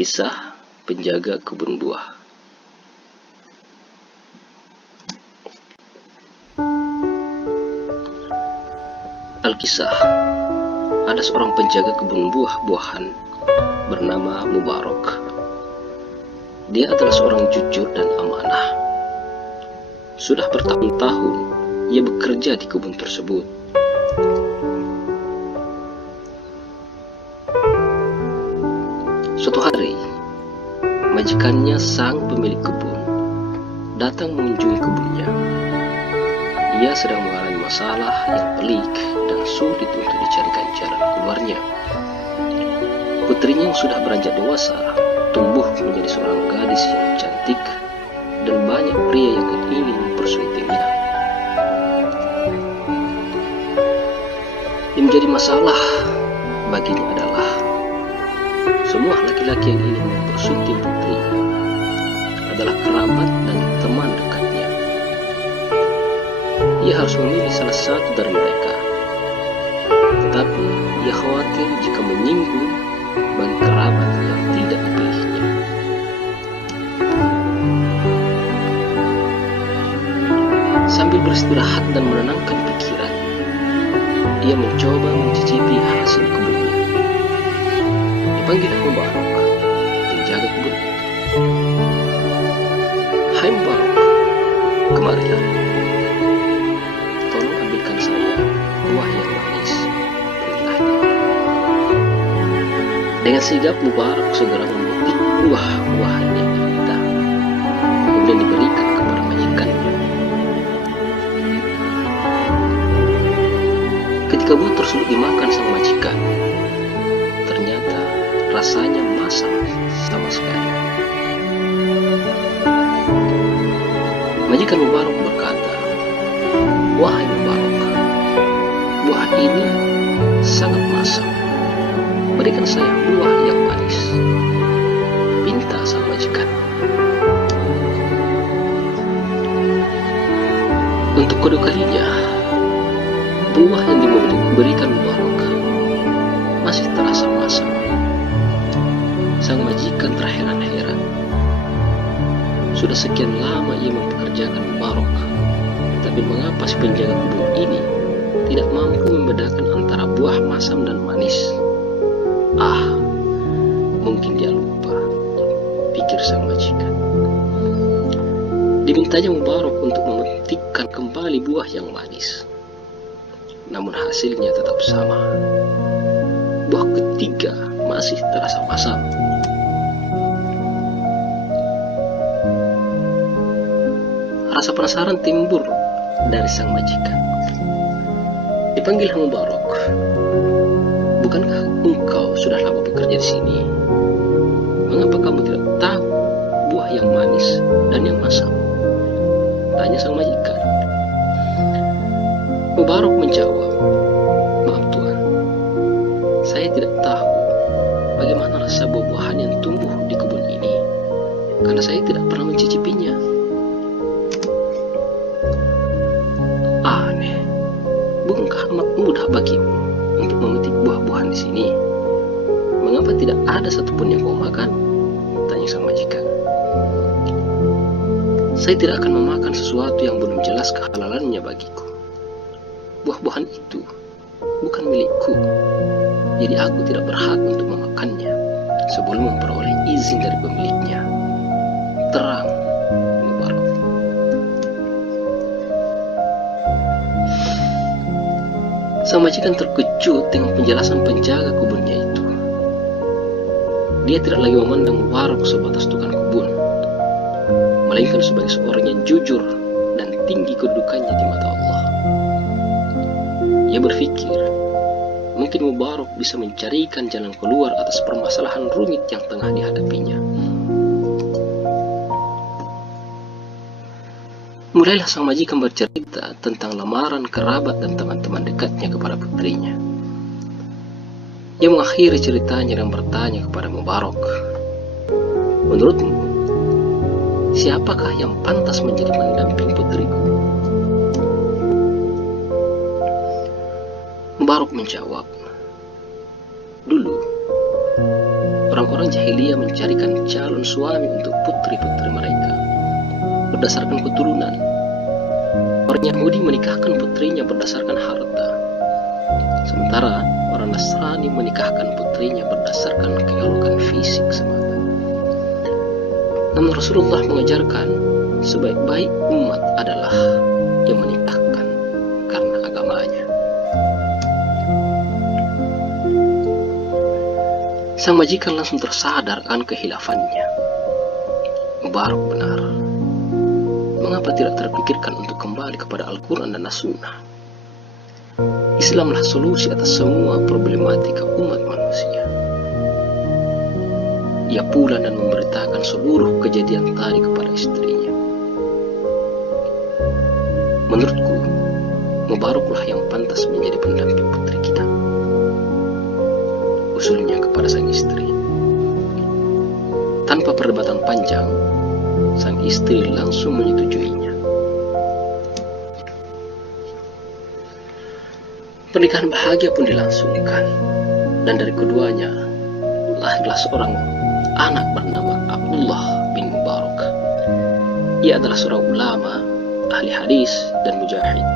Kisah penjaga kebun buah. Alkisah, ada seorang penjaga kebun buah-buahan bernama Mubarak. Dia adalah seorang jujur dan amanah. Sudah bertahun-tahun ia bekerja di kebun tersebut. Suatu hari, majikannya sang pemilik kebun datang mengunjungi kebunnya. Ia sedang mengalami masalah yang pelik dan sulit untuk dicarikan jalan keluarnya. Putrinya yang sudah beranjak dewasa tumbuh menjadi seorang gadis yang cantik dan banyak pria yang ingin mempersuntingnya. Yang menjadi masalah baginya adalah semua laki-laki yang ingin mempersunting putrinya adalah kerabat dan teman dekatnya. Ia harus memilih salah satu dari mereka, tetapi ia khawatir jika menyinggung bagi kerabat yang tidak dipilihnya. Sambil beristirahat dan menenangkan pikiran, ia mencoba mencicipi hasil kebunnya. Dipanggillah Mubarak, penjaga kebun. "Hai Mubarak, kemarilah. Tolong ambilkan saya buah yang manis," perintahnya. Dengan sigap Mubarak segera memetik buah-buahan yang diminta, kemudian diberikan kepada majikannya. Ketika buah tersebut dimakan sang majikan, ternyata rasanya masam sama sekali. Majikan Mubarak berkata, "Wahai Mubarak, buah ini sangat masam. Berikan saya buah yang manis," pinta sang majikan. Untuk kedua kalinya, buah yang diberikan Mubarak masih terasa masam. Sang majikan terheran-heran. Sudah sekian lama ia mempekerjakan Mubarak, tapi mengapa si penjaga kebun ini tidak mampu membedakan antara buah masam dan manis? Mungkin dia lupa, pikir sang majikan. Dimintanya Mubarak untuk memetikkan kembali buah yang manis. Namun hasilnya tetap sama. Buah ketiga masih terasa masam. Rasa penasaran timbul dari sang majikan. Dipanggil Mubarak, "Bukankah engkau sudah lama bekerja di sini? Mengapa kamu tidak tahu buah yang manis dan yang masam?" tanya sang majikan. Mubarak menjawab, "Maaf Tuan, saya tidak tahu bagaimana rasa buah-buahan yang tumbuh di kebun ini, karena saya tidak pernah mencicipinya." "Aneh, bukankah amat mudah bagimu untuk memetik buah-buahan di sini? Mengapa tidak ada satupun yang kau makan?" tanya sang majikan. "Saya tidak akan memakan sesuatu yang belum jelas kehalalannya bagiku. Buah-buahan itu bukan milikku, jadi aku tidak berhak untuk memakannya sebelum memperoleh izin dari pemiliknya," terang Mubarak. Sang majikan terkejut dengan penjelasan penjaga kebunnya itu. Dia tidak lagi memandang Mubarak sebatas tukang kebun, melainkan sebagai seorang yang jujur dan tinggi kedudukannya di mata Allah. Ia berpikir, mungkin Mubarak bisa mencarikan jalan keluar atas permasalahan rumit yang tengah dihadapinya. Mulailah sang majikan bercerita tentang lamaran kerabat dan teman-teman dekatnya kepada putrinya. Ia mengakhiri ceritanya dan bertanya kepada Mubarak, "Menurutmu, siapakah yang pantas menjadi pendamping putriku?" Mubarak menjawab, "Dulu, orang jahiliyah mencarikan calon suami untuk putri-putri mereka berdasarkan keturunan. Orang Yahudi menikahkan putrinya berdasarkan harta, sementara orang Nasrani menikahkan putrinya berdasarkan keelokan fisik semata. Namun Rasulullah mengajarkan sebaik-baik umat adalah yang menikahkan karena agamanya. Sang majikan langsung tersadar akan kehilafannya. Mubarak benar. Mengapa tidak terpikirkan untuk kembali kepada Al-Quran dan As-Sunnah? Islamlah solusi atas semua problematika umat manusia. Ia pulang dan memberitakan seluruh kejadian tadi kepada istrinya. Menurutku, Mubaraklah yang pantas menjadi pendamping putri kita, usulnya kepada sang istri. Tanpa perdebatan panjang, sang istri langsung menyetujuinya. Pernikahan bahagia pun dilangsungkan, dan dari keduanya lahirlah seorang anak bernama Abdullah bin Mubarak. Ia adalah seorang ulama, ahli hadis, dan mujahid.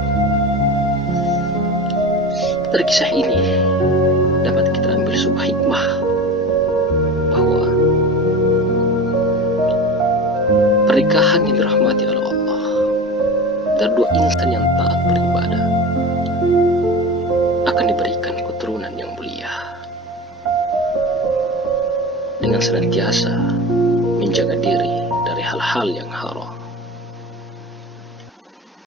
Dari kisah ini dapat kita ambil sebuah hikmah bahwa pernikahan yang dirahmati oleh Allah dari dua insan yang taat beribadah akan diberikan keturunan yang mulia dengan senantiasa menjaga diri dari hal-hal yang